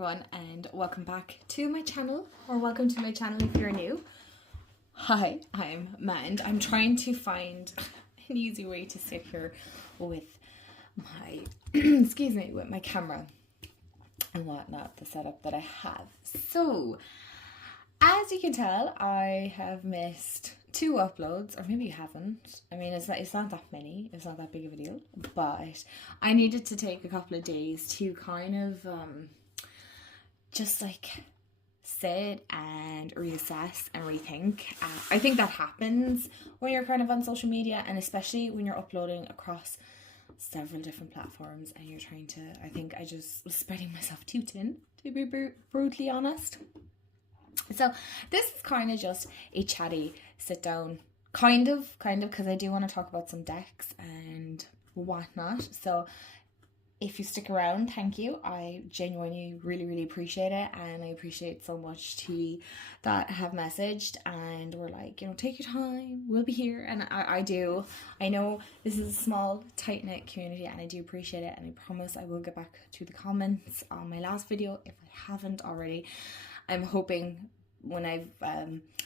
everyone, and welcome back to my channel, or welcome to my channel if you're new. Hi, I'm Mand. I'm trying to find an easy way to sit here with my with my camera and whatnot, the setup that I have. So as you can tell, I have missed 2 uploads, or maybe you haven't. I mean, it's not that many, it's not that big of a deal, but I needed to take a couple of days to kind of just like sit and reassess and rethink. I think that happens when you're kind of on social media, and especially when you're uploading across several different platforms and you're trying to, I think I just was spreading myself too thin, to be brutally honest. So this is kind of just a chatty sit down, kind of, because I do want to talk about some decks and whatnot. So if you stick around, thank you. I genuinely really appreciate it, and I appreciate so much tea that have messaged and were like, you know, take your time, we'll be here. And I do. I know this is a small, tight-knit community, and I do appreciate it, and I promise I will get back to the comments on my last video if I haven't already. I'm hoping when I've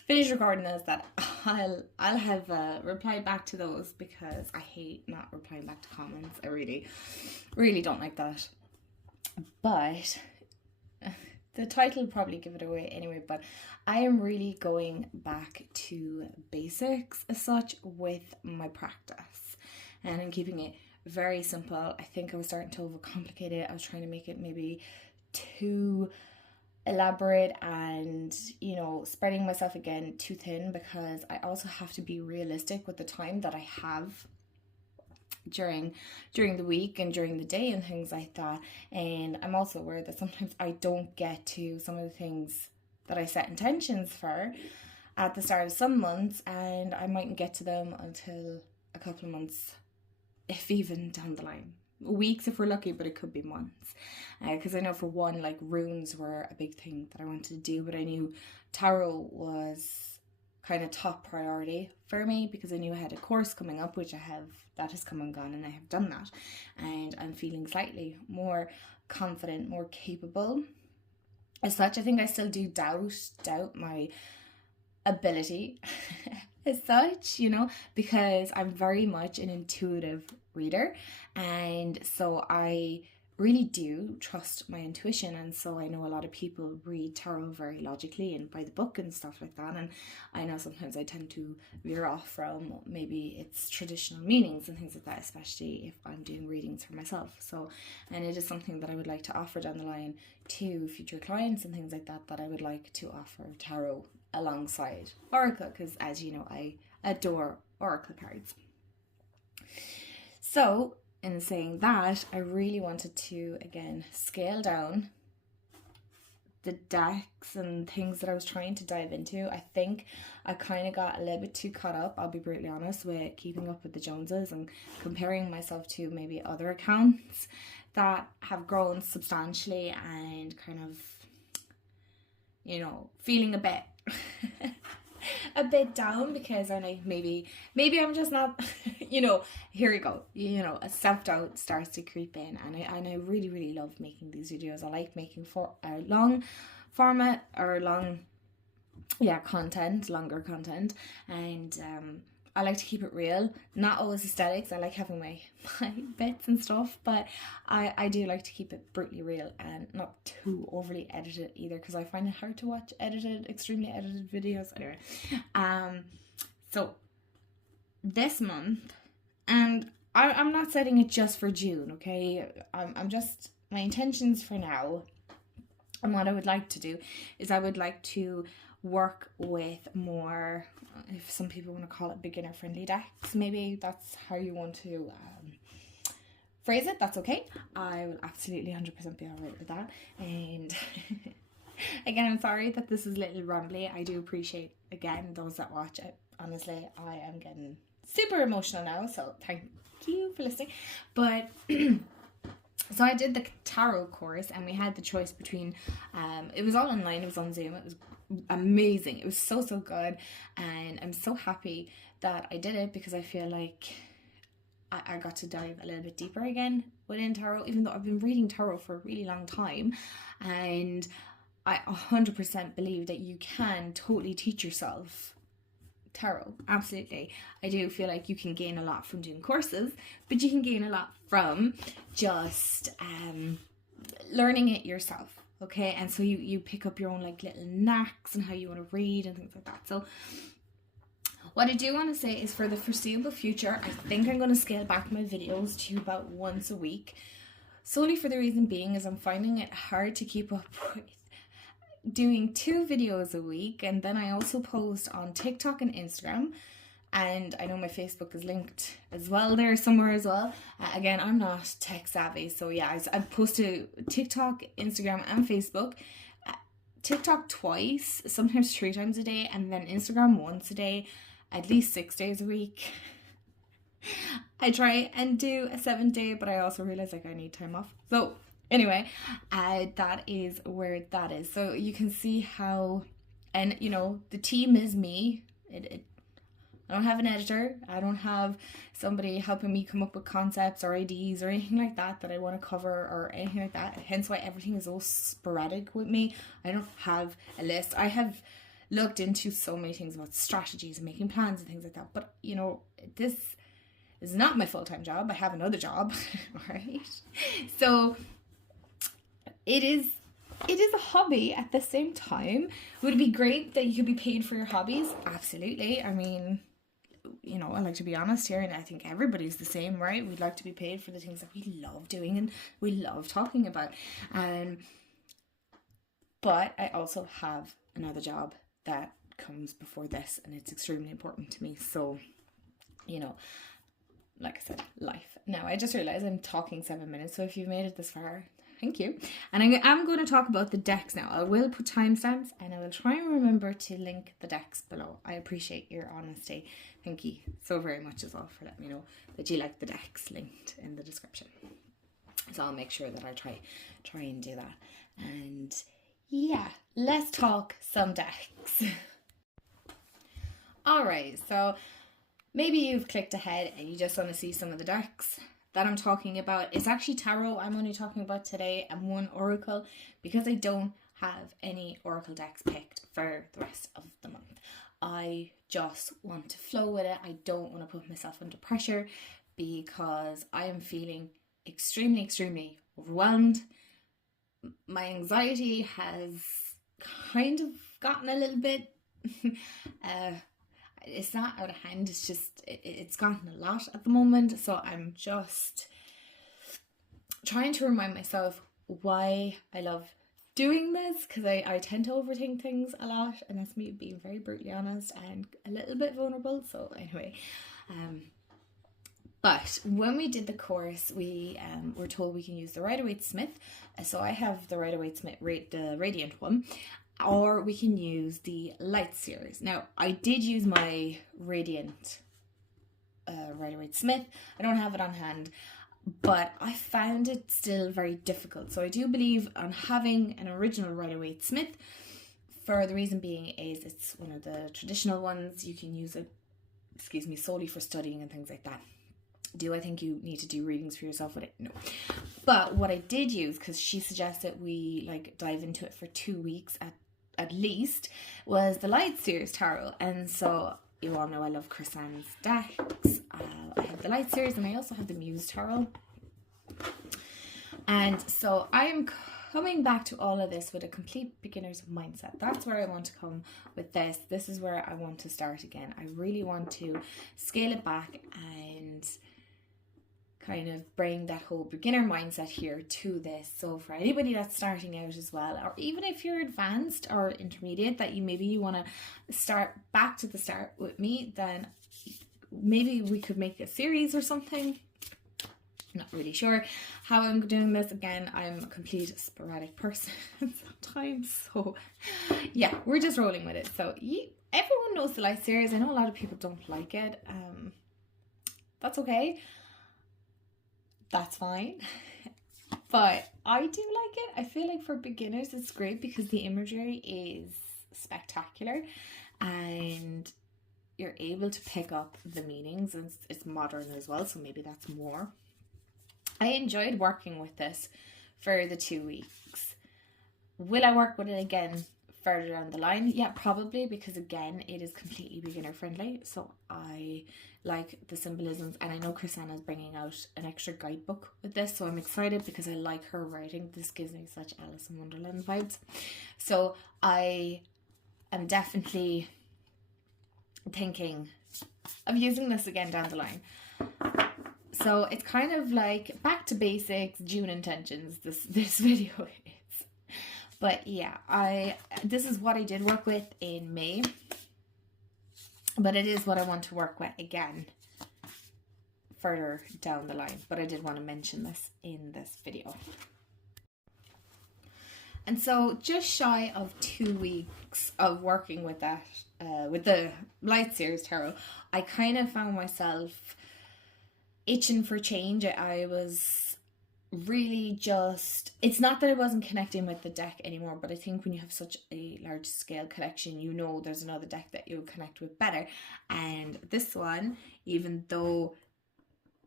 finished recording this that I'll have replied back to those, because I hate not replying back to comments. I really don't like that. But the title will probably give it away anyway, but I am really going back to basics as such with my practice, and I'm keeping it very simple. I think I was starting to overcomplicate it. I was trying to make it maybe too elaborate and, you know, spreading myself again too thin, because I also have to be realistic with the time that I have during the week and during the day and things like that. And I'm also aware that sometimes I don't get to some of the things that I set intentions for at the start of some months, and I mightn't get to them until a couple of months, if even down the line. Weeks if we're lucky, but it could be months, because I know for one, like, runes were a big thing that I wanted to do, but I knew tarot was kind of top priority for me, because I knew I had a course coming up, which I have, that has come and gone, and I have done that, and I'm feeling slightly more confident, more capable as such. I think I still do doubt my ability as such, you know, because I'm very much an intuitive reader, and so I really do trust my intuition. And so I know a lot of people read tarot very logically and by the book and stuff like that, and I know sometimes I tend to veer off from maybe its traditional meanings and things like that, especially if I'm doing readings for myself. So, and it is something that I would like to offer down the line to future clients and things like that, that I would like to offer tarot alongside oracle, because as you know, I adore oracle cards. So in saying that, I really wanted to again scale down the decks and things that I was trying to dive into. I think I kind of got a little bit too caught up, I'll be brutally honest, with keeping up with the Joneses and comparing myself to maybe other accounts that have grown substantially, and kind of, you know, feeling a bit a bit down, because I'm like, maybe I'm just not, you know, here you go, you know, a self-doubt starts to creep in, and I really love making these videos. I like making for a long format, or longer content, and I like to keep it real, not always aesthetics. I like having my bits and stuff, but I do like to keep it brutally real and not too overly edited either, because I find it hard to watch extremely edited videos. Anyway, so this month, and I'm not setting it just for June, okay? I'm just, my intentions for now, and what I would like to do is I would like to work with more, if some people want to call it, beginner friendly decks. Maybe that's how you want to phrase it. That's okay. I will absolutely 100% be alright with that. And again, I'm sorry that this is a little rambly. I do appreciate, again, those that watch it. Honestly, I am getting super emotional now, so thank you for listening. But so I did the tarot course, and we had the choice between, it was all online, it was on Zoom, it was amazing, it was so good, and I'm so happy that I did it, because I feel like I got to dive a little bit deeper again within tarot, even though I've been reading tarot for a really long time, and I 100% believe that you can totally teach yourself tarot. Absolutely. I do feel like you can gain a lot from doing courses, but you can gain a lot from just learning it yourself. Okay, and so you pick up your own like little knacks and how you want to read and things like that. So what I do want to say is, for the foreseeable future, I think I'm going to scale back my videos to about once a week, solely for the reason being is I'm finding it hard to keep up with doing 2 videos a week. And then I also post on TikTok and Instagram, and I know my Facebook is linked as well there somewhere as well. Again, I'm not tech savvy, so yeah, I post to TikTok, Instagram and Facebook. TikTok twice, sometimes 3 times a day, and then Instagram once a day, at least 6 days a week. I try and do a 7th day, but I also realize like I need time off. So anyway, that is where that is. So you can see how, and you know, the team is me. I don't have an editor. I don't have somebody helping me come up with concepts or ideas or anything like that I want to cover or anything like that. Hence why everything is so sporadic with me. I don't have a list. I have looked into so many things about strategies and making plans and things like that. But, you know, this is not my full-time job. I have another job, right? So it is a hobby at the same time. Would it be great that you could be paid for your hobbies? Absolutely. I mean, you know, I like to be honest here, and I think everybody's the same, right? We'd like to be paid for the things that we love doing and we love talking about. But I also have another job that comes before this, and it's extremely important to me. So, you know, like I said, life. Now, I just realized I'm talking 7 minutes, so if you've made it this far, thank you. And I'm going to talk about the decks now. I will put timestamps, and I will try and remember to link the decks below. I appreciate your honesty. Thank you so very much as well for letting me know that you like the decks linked in the description. So I'll make sure that I try and do that. And yeah, let's talk some decks. Alright, so maybe you've clicked ahead and you just want to see some of the decks that I'm talking about. It's actually tarot I'm only talking about today, and 1 oracle, because I don't have any oracle decks picked for the rest of the month. I just want to flow with it. I don't want to put myself under pressure because I am feeling extremely overwhelmed. My anxiety has kind of gotten a little bit it's not out of hand, it's just it's gotten a lot at the moment. So I'm just trying to remind myself why I love doing this, because I tend to overthink things a lot, and that's me being very brutally honest and a little bit vulnerable. So anyway, but when we did the course, we were told we can use the Rider-Waite-Smith. So I have the Rider-Waite-Smith, the Radiant one, or we can use the Light Seers. Now, I did use my Radiant Rider-Waite-Smith. I don't have it on hand, but I found it still very difficult. So I do believe on having an original Rider-Waite-Smith, for the reason being is it's one of the traditional ones. You can use it, solely for studying and things like that. Do I think you need to do readings for yourself with it? No. But what I did use, because she suggested we like dive into it for 2 weeks at least, was the Light Seers Tarot. And so you all know I love Chris Ann's decks. I have the Light Seers, and I also have the Muse Tarot. And so I am coming back to all of this with a complete beginner's mindset. That's where I want to come with this. This is where I want to start again. I really want to scale it back and kind of bring that whole beginner mindset here to this. So for anybody that's starting out as well, or even if you're advanced or intermediate, that you want to start back to the start with me, then maybe we could make a series or something. Not really sure how I'm doing this. Again, I'm a complete sporadic person sometimes, so yeah, we're just rolling with it. So everyone knows the Light Series. I know a lot of people don't like it. That's okay. That's fine. But I do like it. I feel like for beginners it's great because the imagery is spectacular, and you're able to pick up the meanings, and it's modern as well, so maybe that's more. I enjoyed working with this for the 2 weeks. Will I work with it again further down the line? Yeah, probably, because again, it is completely beginner friendly. So I like the symbolisms, and I know Chrisanna's bringing out an extra guidebook with this, so I'm excited because I like her writing. This gives me such Alice in Wonderland vibes. So I am definitely thinking of using this again down the line. So it's kind of like back to basics, June intentions, this video is. But yeah, this is what I did work with in May. But it is what I want to work with again further down the line. But I did want to mention this in this video. And so just shy of 2 weeks of working with that, with the Light Seers Tarot, I kind of found myself itching for change. I was really just, it's not that I wasn't connecting with the deck anymore, but I think when you have such a large scale connection, you know there's another deck that you'll connect with better. And this one, even though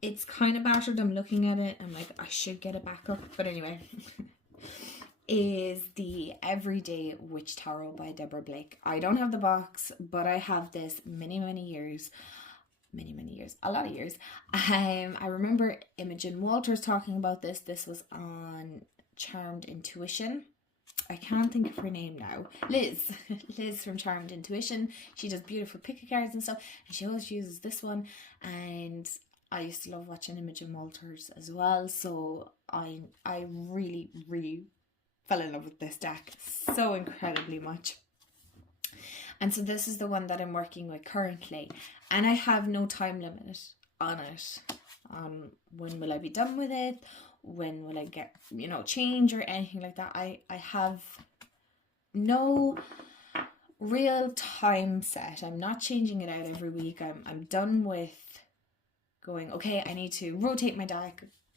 it's kind of battered, I'm looking at it, I'm like, I should get it back up. But anyway, is the Everyday Witch Tarot by Deborah Blake. I don't have the box, but I have this many years, a lot of years. I remember Imogen Walters talking about this. This was on Charmed Intuition. I can't think of her name now. Liz from Charmed Intuition. She does beautiful pick cards and stuff, and she always uses this one. And I used to love watching Imogen Walters as well, so I really fell in love with this deck so incredibly much. And so this is the one that I'm working with currently, and I have no time limit on it. When will I be done with it? When will I get, change or anything like that? I have no real time set. I'm not changing it out every week. I'm done with going, okay, I need to rotate my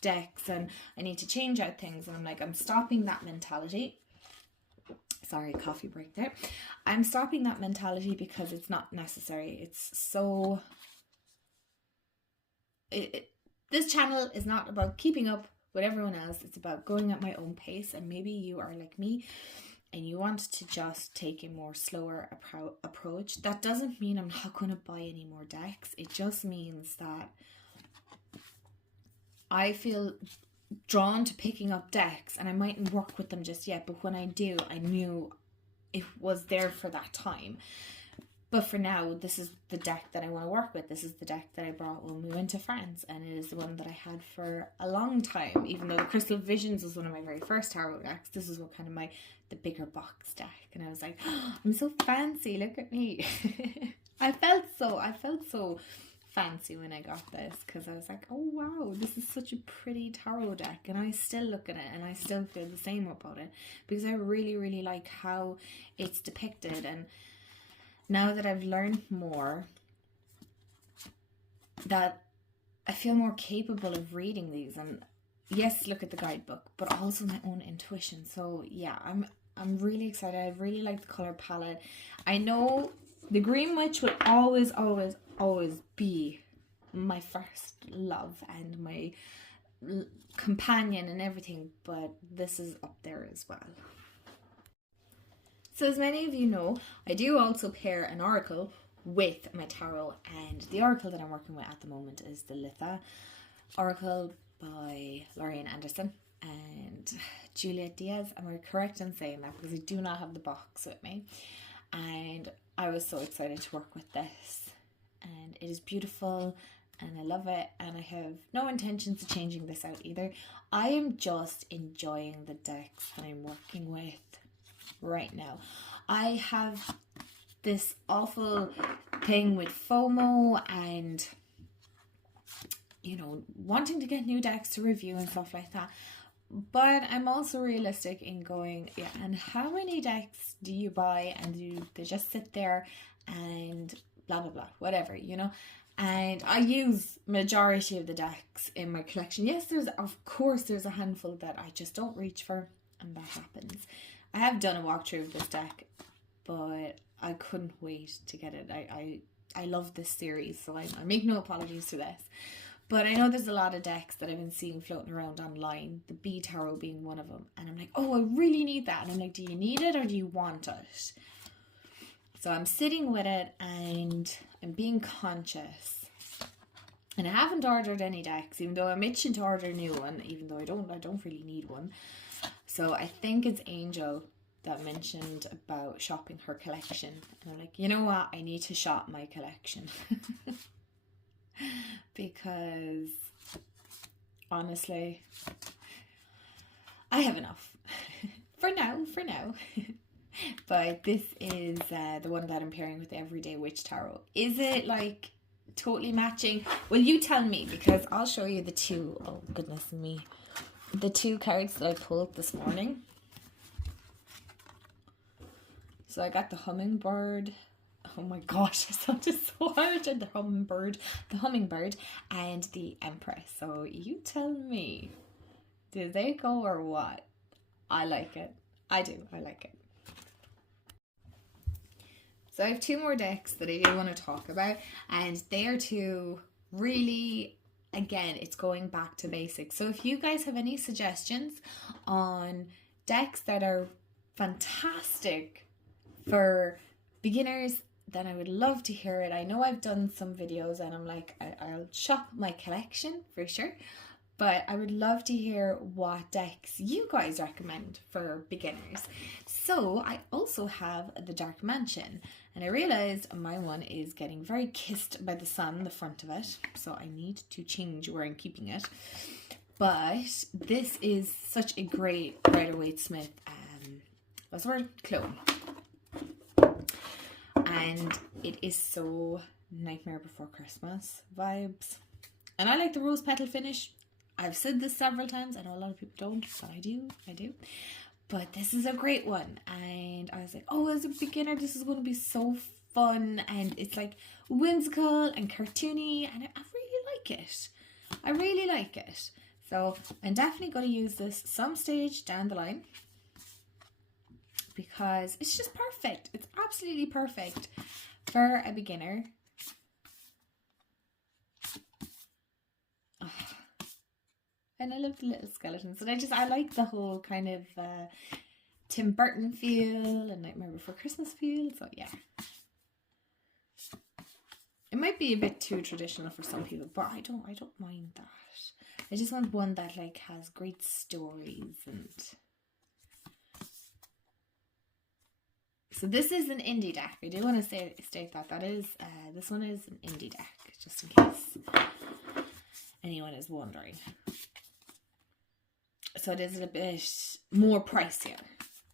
decks and I need to change out things, and I'm stopping that mentality. Sorry, coffee break there. I'm stopping that mentality because it's not necessary. It's so... This channel is not about keeping up with everyone else. It's about going at my own pace, and maybe you are like me and you want to just take a more slower approach. That doesn't mean I'm not going to buy any more decks. It just means that I feel drawn to picking up decks, and I mightn't work with them just yet, but when I do, I knew it was there for that time. But for now, this is the deck that I want to work with. This is the deck that I brought when we went to France, and it is the one that I had for a long time. Even though the Crystal Visions was one of my very first tarot decks, this is what kind of the bigger box deck, and I was like, oh, I'm so fancy, look at me. I felt so fancy when I got this, because I was like, oh wow, this is such a pretty tarot deck, and I still look at it and I still feel the same about it, because I really like how it's depicted. And now that I've learned more, that I feel more capable of reading these, and yes, look at the guidebook, but also my own intuition. So yeah, I'm really excited. I really like the color palette. I know the Green Witch will always be my first love and my companion and everything, but this is up there as well. So as many of you know, I do also pair an oracle with my tarot, and the oracle that I'm working with at the moment is the Litha oracle by Lorraine and Juliet Diaz. Am I correct in saying that? Because I do not have the box with me, and I was so excited to work with this, and it is beautiful and I love it, and I have no intentions of changing this out either. I am just enjoying the decks that I'm working with right now. I have this awful thing with FOMO and wanting to get new decks to review and stuff like that, but I'm also realistic in going, yeah, and how many decks do you buy and they just sit there and blah blah blah, whatever, and I use majority of the decks in my collection. Yes, there's a handful that I just don't reach for, and that happens. I have done a walkthrough of this deck, but I couldn't wait to get it. I I love this series, so I make no apologies to this. But I know there's a lot of decks that I've been seeing floating around online, the B Tarot being one of them. And I'm like, oh, I really need that. And I'm like, do you need it or do you want it? So I'm sitting with it and I'm being conscious. And I haven't ordered any decks, even though I'm itching to order a new one, even though I don't really need one. So I think it's Angel that mentioned about shopping her collection. And I'm like, you know what? I need to shop my collection. Because honestly, I have enough for now. But this is the one that I'm pairing with the Everyday Witch Tarot. Is it like totally matching? Well, you tell me, because I'll show you the two. Oh goodness me, the two cards that I pulled this morning. So I got the Hummingbird. Oh my gosh, I sounded so hard. And the hummingbird and the Empress. So you tell me, do they go or what? I like it. I do. I like it. So I have two more decks that I do want to talk about, and they are two really, again, it's going back to basics. So if you guys have any suggestions on decks that are fantastic for beginners, then I would love to hear it. I know I've done some videos and I'm like, I'll shop my collection for sure, but I would love to hear what decks you guys recommend for beginners. So I also have the Dark Mansion, and I realized my one is getting very kissed by the sun, the front of it, so I need to change where I'm keeping it. But this is such a great Rider-Waite-Smith what's the word? Clone. And it is so Nightmare Before Christmas vibes. And I like the rose petal finish. I've said this several times. I know a lot of people don't, but I do. But this is a great one. And I was like, oh, as a beginner, this is going to be so fun. And it's like whimsical and cartoony. And I really like it. I really like it. So I'm definitely going to use this some stage down the line, because it's just perfect. It's absolutely perfect for a beginner. Oh. And I love the little skeletons. And I like the whole kind of Tim Burton feel and Nightmare Before Christmas feel. So yeah. It might be a bit too traditional for some people, but I don't mind that. I just want one that like has great stories. And so this is an indie deck. I do want to state that is this one is an indie deck, just in case anyone is wondering. So it is a bit more pricier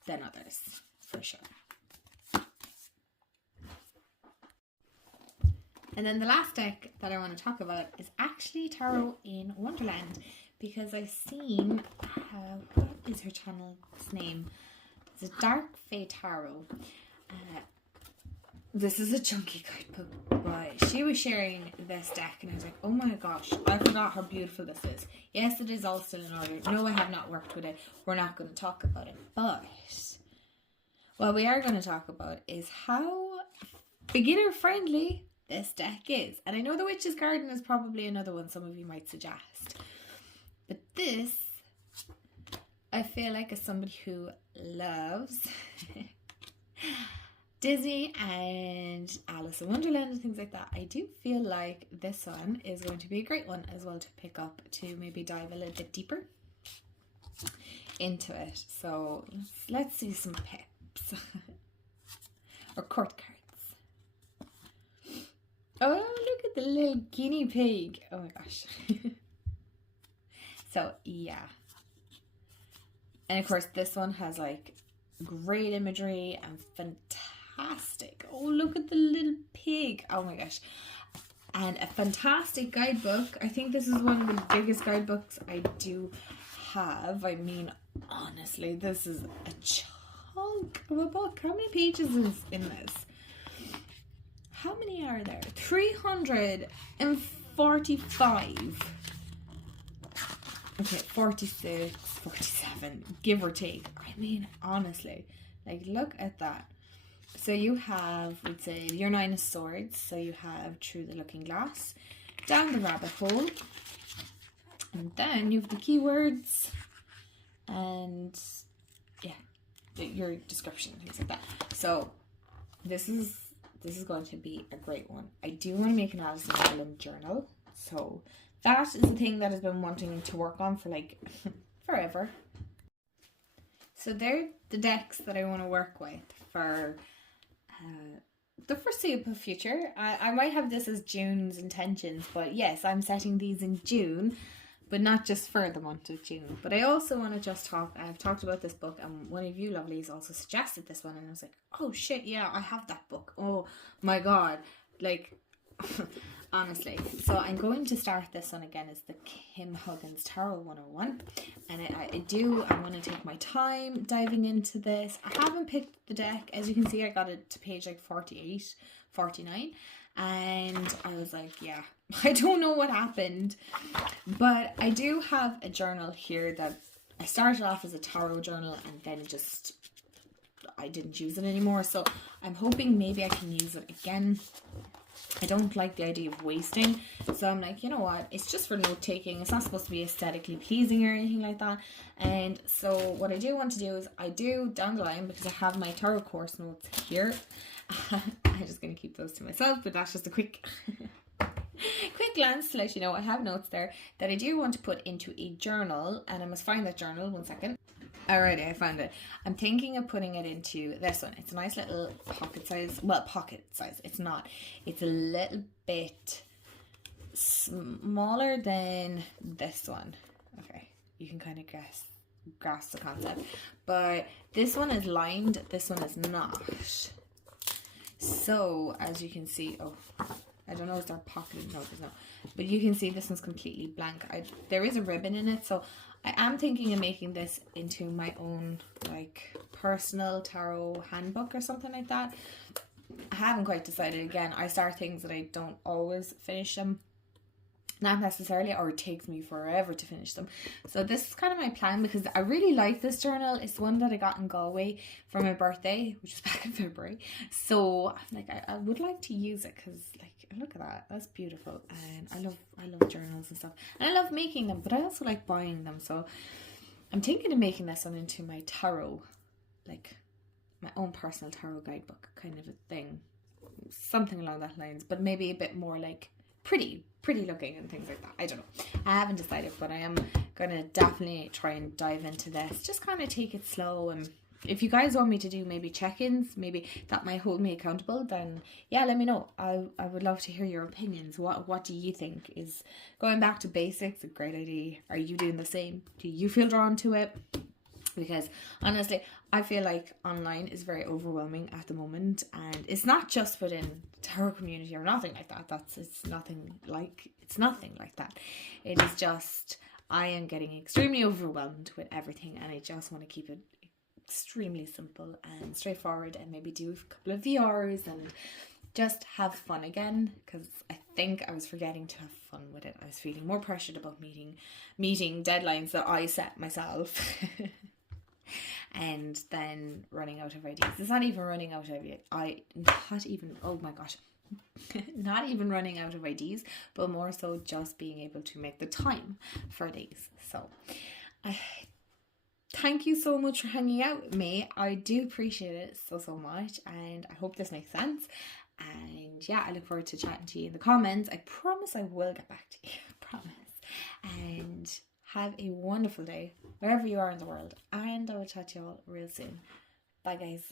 than others, for sure. And then the last deck that I want to talk about is actually Tarot in Wonderland, because I've seen, what is her channel's name? It's a Dark Fae Tarot. This is a chunky guidebook, but she was sharing this deck and I was like, oh my gosh, I forgot how beautiful this is. Yes, it is all still in order. No, I have not worked with it. We're not going to talk about it. But what we are going to talk about is how beginner friendly this deck is. And I know the Witch's Garden is probably another one some of you might suggest. But this, I feel like, as somebody who loves Disney and Alice in Wonderland and things like that, I do feel like this one is going to be a great one as well to pick up, to maybe dive a little bit deeper into it. So let's see some pips or court cards. Oh, look at the little guinea pig. Oh my gosh. So yeah, and of course this one has like great imagery and fantastic, oh look at the little pig, oh my gosh, and a fantastic guidebook. I think this is one of the biggest guidebooks I do have. I mean, honestly, this is a chunk of a book. How many pages is in this? How many are there? 345. Okay, 46, 47, give or take. I mean, honestly, like, look at that. So you have, we'd say, your 9 of Swords. So you have Through the Looking Glass, Down the Rabbit Hole, and then you have the keywords, and yeah, your description, things like that. So this is going to be a great one. I do want to make an Alice in Wonderland journal. So that is the thing that I've been wanting to work on for like forever. So they're the decks that I want to work with for the foreseeable future. I might have this as June's intentions, but yes, I'm setting these in June, but not just for the month of June. But I also want to just I've talked about this book, and one of you lovelies also suggested this one, and I was like, oh shit, yeah, I have that book. Oh my god, like, honestly. So I'm going to start this one again as the Kim Huggens Tarot 101, and I want to take my time diving into this. I haven't picked the deck. As you can see, I got it to page like 48, 49, and I was like, yeah, I don't know what happened, but I do have a journal here that I started off as a tarot journal, and then I didn't use it anymore, so I'm hoping maybe I can use it again. I don't like the idea of wasting, so I'm like, you know what, it's just for note taking. It's not supposed to be aesthetically pleasing or anything like that. And so what I do want to do is I do down the line, because I have my tarot course notes here. I'm just going to keep those to myself, but that's just a quick glance to let you know I have notes there that I do want to put into a journal, and I must find that journal. One second. Alrighty, I found it. I'm thinking of putting it into this one. It's a nice little pocket size. Well, pocket size. It's not. It's a little bit smaller than this one. Okay, you can kind of grasp the concept. But this one is lined. This one is not. So, as you can see, oh, I don't know if they're pocketed. No, there's not. But you can see this one's completely blank. There is a ribbon in it, so I am thinking of making this into my own like personal tarot handbook or something like that. I haven't quite decided. Again, I start things that I don't always finish them. Not necessarily, or it takes me forever to finish them. So this is kind of my plan, because I really like this journal. It's one that I got in Galway for my birthday, which was back in February. So I'm like, I would like to use it, because like, look at that, that's beautiful. And I love journals and stuff, and I love making them, but I also like buying them. So I'm thinking of making this one into my tarot, like my own personal tarot guidebook kind of a thing, something along that lines, but maybe a bit more like pretty looking and things like that. I don't know, I haven't decided, but I am gonna definitely try and dive into this, just kind of take it slow. And if you guys want me to do maybe check-ins, maybe that might hold me accountable, then yeah, let me know. I would love to hear your opinions. What do you think? Is going back to basics a great idea? Are you doing the same? Do you feel drawn to it? Because honestly, I feel like online is very overwhelming at the moment, and it's not just within tarot community or nothing like that. It's nothing like that. It is just, I am getting extremely overwhelmed with everything, and I just want to keep it extremely simple and straightforward, and maybe do a couple of VRs and just have fun again, because I think I was forgetting to have fun with it. I was feeling more pressured about meeting deadlines that I set myself. And then running out of ideas. It's not even running out of it. Oh my gosh. Not even running out of ideas, but more so just being able to make the time for these. So thank you so much for hanging out with me. I do appreciate it so much, and I hope this makes sense. And yeah, I look forward to chatting to you in the comments. I promise I will get back to you. I promise. And have a wonderful day wherever you are in the world, and I will chat to you all real soon. Bye guys.